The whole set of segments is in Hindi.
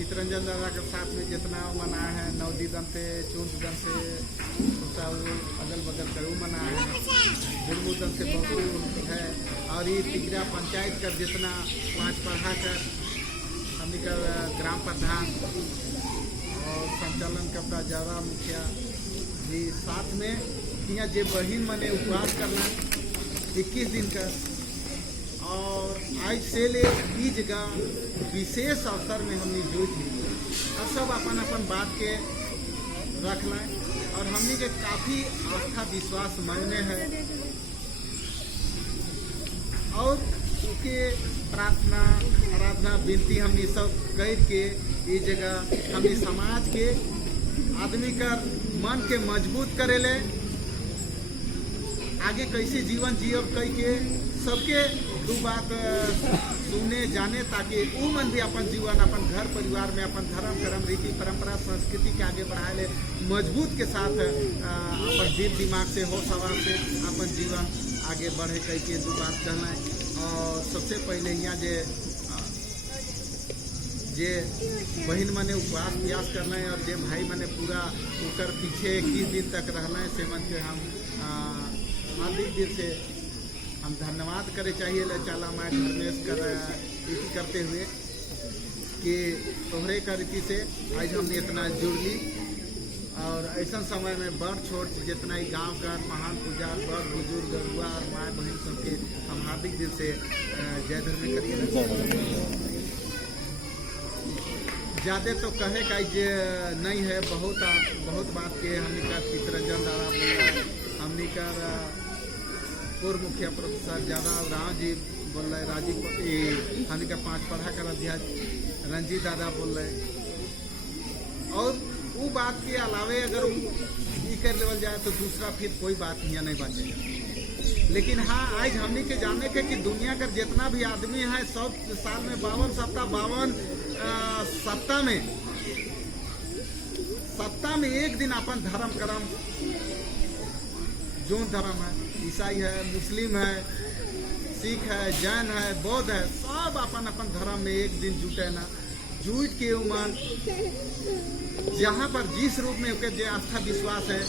चितरंजन दादा के साथ में जितना मनाया है, नवदी दम से चूंद दम से उसका वो अगल बगल का वो मनाया है, जुड़मू दम से बहुत है। और ये तिगरा पंचायत का जितना 5 पढ़ा कर हमने का ग्राम प्रधान और संचालन करता ज्यादा मुखिया जी साथ में यहाँ जे बहिन मने उपवास करना 21 दिन का। और आज से ले ई जगह विशेष अवसर में हमने जुट ली और सब अपन अपन बात के रख लें। और हमने के काफ़ी आस्था विश्वास मन में है और उनके प्रार्थना आराधना विनती हमने सब करके ये जगह हमने समाज के आदमी का मन के मजबूत करेले, आगे कैसे जीवन जियो कई के सबके दो बात सुने जाने ताकि वो मन भी अपन जीवन अपन घर परिवार में अपन धर्म कर्म रीति परंपरा संस्कृति के आगे बढ़ाए ले मजबूत के साथ अपन दिल दिमाग से हो सवाल से अपन जीवन आगे बढ़े कई के दो बात कहना है। और सबसे पहले यहाँ जे बहन मने उपवास प्रयास करना है और जे भाई मने पूरा उकर पीछे 21 दिन तक रहना है से मन के हम हार्दिक दिल से हम धन्यवाद करे चाहिए चला माय धर्मेश करते हुए कि तोहरे का रीति से आज हमने इतना जुड़ ली। और ऐसा समय में बड़ छोट जितना ही गांव का महान पुजार बड़ बुजुर्ग गुआ और माय बहन सबके हम हार्दिक दिल से जय धर्म करिए। ज़्यादा तो कहे का नहीं है, बहुत बात के हमने का चितरंजन दादा बोल, हमने का पूर्व मुखिया प्रोफेसर ज़्यादा राव जी बोल रहे, राजीव हमने का 5 पढ़ा कर अध्यक्ष रंजीत दादा बोल रहे। और वो बात के अलावे अगर ये कर लेवल जाए तो दूसरा फिर कोई बात यहाँ नहीं बचेगा। लेकिन हाँ आज हमने के जाने के कि दुनिया का जितना भी आदमी है 100 साल में 52 सप्ताह में एक दिन अपन धर्म कर्म जो धर्म है, ईसाई है, मुस्लिम है, सिख है, जैन है, बौद्ध है, सब अपन अपन धर्म में एक दिन जुटे ना जुट के उमन जहाँ पर जिस रूप में उनके जो आस्था विश्वास है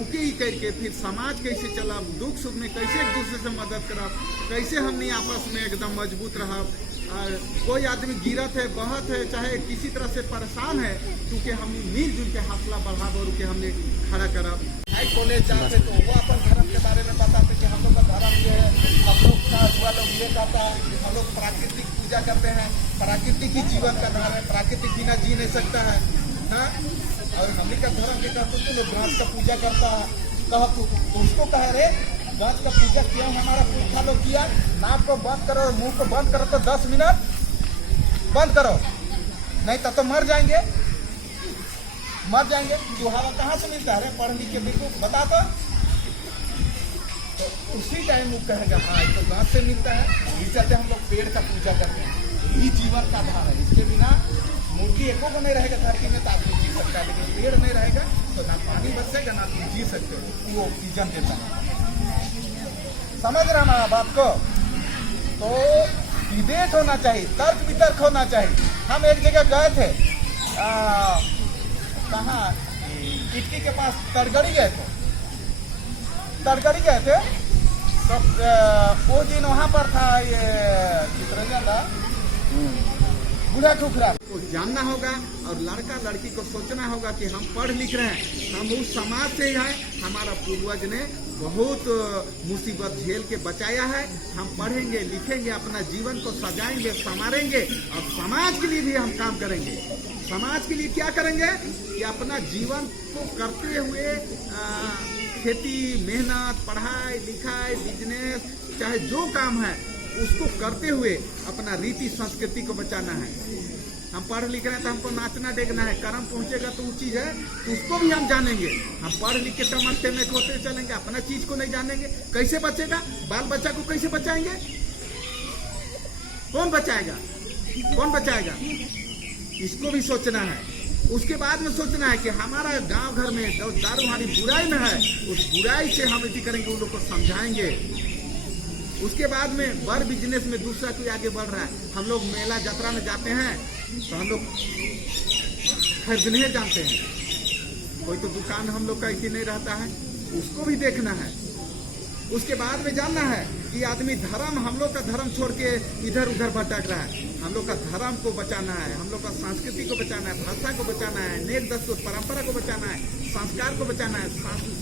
उके ही करके फिर समाज कैसे चला, दुख सुख में कैसे एक दूसरे से मदद करब, कैसे हमने आपस में एकदम मजबूत रहब। कोई आदमी गिरत है बहत है चाहे किसी तरह से परेशान है क्योंकि हम मिलजुल के हौसला बढ़ाब और के हमने खड़ा करब। बोले चाहते तो वो अपन धर्म के बारे में बताते कि हम लोग का धर्म ये है, हम लोग का हुआ लोग ये कहता है हम लोग प्राकृतिक पूजा करते हैं, प्राकृतिक ही जीवन का धार है, प्राकृतिक बिना जी नहीं सकता है। हाँ और हमने का धर्म के कहते तो लोग घास का पूजा करता है, कह उसको कह रहे घास का पूजा किया हमारा पुरखा लोग किया, नाक को बंद करो और मुंह को बंद करो तो 10 मिनट बंद करो नहीं तो मर जाएंगे। दुहावा कहाँ से मिलता है? पढ़ लिख के बिल्कुल बता तो उसी टाइम वो कहेगा हाँ तो गांव से मिलता है। इस चलते हम लोग पेड़ का पूजा करते हैं, ये जीवन का आधार है। इसके बिना मूर्ति एको को नहीं रहेगा धरती में तो आदमी जी सकता है, लेकिन पेड़ नहीं रहेगा तो ना पानी बचेगा ना तुम जी सकते हो। वो ऑक्सीजन देता है, समझ रहा हमारा बात को। तो डिबेट होना चाहिए, तर्क वितर्क होना चाहिए। हम एक जगह गए थे कहाँ इटकी के पास तरगड़ी गए थे तो वो दिन वहाँ पर था ये चितरंजन दा बूढ़ा ठुकरा को जानना होगा और लड़का लड़की को सोचना होगा कि हम पढ़ लिख रहे हैं, हम उस समाज से हैं, हमारा पूर्वज ने बहुत मुसीबत झेल के बचाया है। हम पढ़ेंगे लिखेंगे, अपना जीवन को सजाएंगे संवारेंगे और समाज के लिए भी हम काम करेंगे। समाज के लिए क्या करेंगे कि अपना जीवन को करते हुए खेती मेहनत पढ़ाई लिखाई बिजनेस चाहे जो काम है उसको करते हुए अपना रीति संस्कृति को बचाना है। हम पढ़ लिख रहे हैं तो हमको नाचना देखना है, कर्म पहुंचेगा तो वो चीज़ है तो उसको भी हम जानेंगे। हम पढ़ लिख के समझते में होते चलेंगे, अपना चीज को नहीं जानेंगे कैसे बचेगा? बाल बच्चा को कैसे बचाएंगे? कौन बचाएगा? इसको भी सोचना है। उसके बाद में सोचना है कि हमारा गांव घर में दारू हारी बुराई में है, उस बुराई से हम इसी करेंगे, उन लोग को समझाएंगे। उसके बाद में बड़ बिजनेस में दूसरा कोई आगे बढ़ रहा है, हम लोग मेला यात्रा में जाते हैं तो हम लोग खरीदने जानते हैं। कोई तो दुकान हम लोग का ऐसी नहीं रहता है, उसको भी देखना है। उसके बाद में जानना है कि आदमी धर्म, हम लोग का धर्म छोड़ के इधर उधर भटक रहा है। हम लोग का धर्म को बचाना है, हम लोग का संस्कृति को बचाना है, भाषा को बचाना है, नेक दस्तूर परंपरा को बचाना है, संस्कार को बचाना है,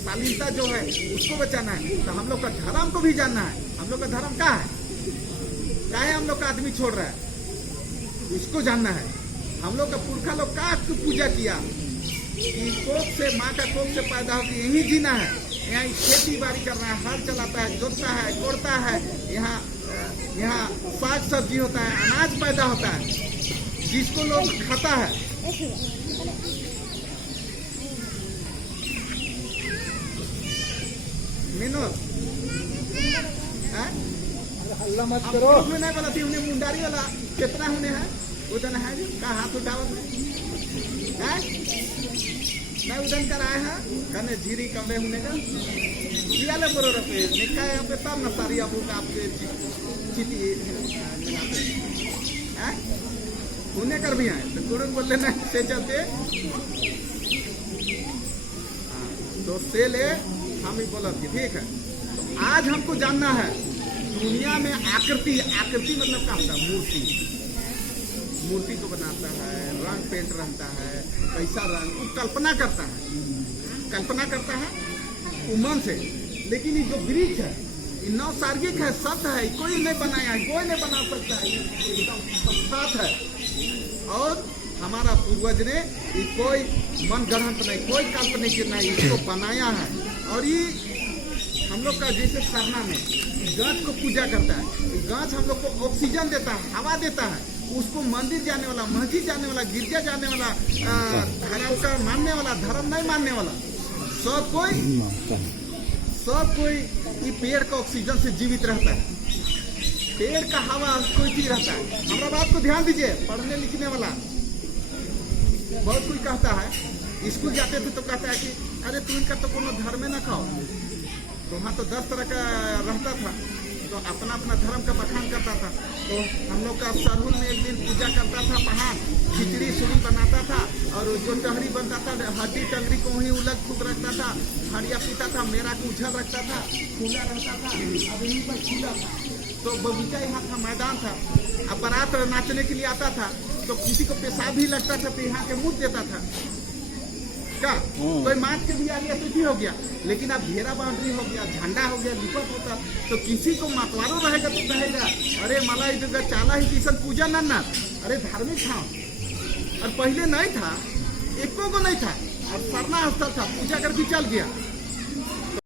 शालीनता जो है उसको बचाना है। तो हम लोग का धर्म को भी जानना है। हम लोग का धर्म क्या है, क्या है हम लोग का आदमी छोड़ रहा है, इसको जानना है। हम लोग का पुरखा लोग का पूजा किया कि कोख से, माँ का कोख से पैदा होकर यही जीना है। यहाँ खेती बाड़ी करना है, हल चलाता है, जोतता है, कोड़ता है। यहाँ साग सब्जी होता है, अनाज पैदा होता है, जिसको लोग खाता है। मीनो हल्ला मत करो। में नहीं बोला थी उन्हें, मुंडारी वाला कितना होने है उधर है जी का हाथ उठावत है मैं उधर कर आए हैं कने झीरी कमरे होने का किया ले बरो रपे निका यहाँ पे तब न सारी अब का आपके चिटी हैं उन्हें कर भी आए तो गुरु बोलते ना से चलते तो से ले हम ही बोला थी ठीक है। तो आज हमको जानना है दुनिया में आकृति, आकृति मतलब क्या होता है, मूर्ति, मूर्ति को बनाता है, रंग पेंट रहता है, कैसा रंग वो कल्पना करता है, कल्पना करता है उमन से। लेकिन ये जो वृक्ष है ये नवसार्गिक है, शब्द है, कोई नहीं बनाया है, कोई नहीं बना सकता है, एकदम साथ है। और हमारा पूर्वज ने ये कोई मन गढ़ंत नहीं, कोई काल्पनिक नहीं, इसको बनाया है। और ये हम लोग का जैसे सरना में गाछ को पूजा करता है, गाछ हम लोग को ऑक्सीजन देता है, हवा देता है। उसको मंदिर जाने वाला, मस्जिद जाने वाला, गिरजा जाने वाला, धर्म का मानने वाला, धर्म नहीं मानने वाला, सब कोई ये पेड़ का ऑक्सीजन से जीवित रहता है। पेड़ का हवा कोई चीज रहता है। हमारा बात को ध्यान दीजिए, पढ़ने लिखने वाला बहुत कोई कहता है, स्कूल जाते थे तो कहता है कि अरे तू इनका तो कोनो धर्म ना खाओ। तो वहाँ तो 10 तरह का रहता था, तो अपना अपना धर्म का बखान करता था। तो हम लोग का सरहुल में एक दिन पूजा करता था, वहाँ खिचड़ी सूड़ी बनाता था, और जो टहरी बनता था हड्डी टंगरी को वहीं उलग फूक रखता था, हड़िया पीता था, मेरा को उछल रखता था, खुला रहता था। अब यहीं पर खुला था तो बगीचा यहाँ था, मैदान था। अब बारात नाचने के लिए आता था तो किसी को पेशाब भी लगता था तो यहाँ के मुँह देता था क्या, कोई मार के भी आ गया तो भी हो गया। लेकिन अब घेरा बाउंड्री हो गया, झंडा हो गया, लिपट होता, तो किसी को मतवारो रहेगा तो कहेगा अरे मला इधर चाला ही किसान पूजा ना, अरे धार्मिक था। और पहले नहीं था, एको को नहीं था, और सरना स्थल था, पूजा करके चल गया।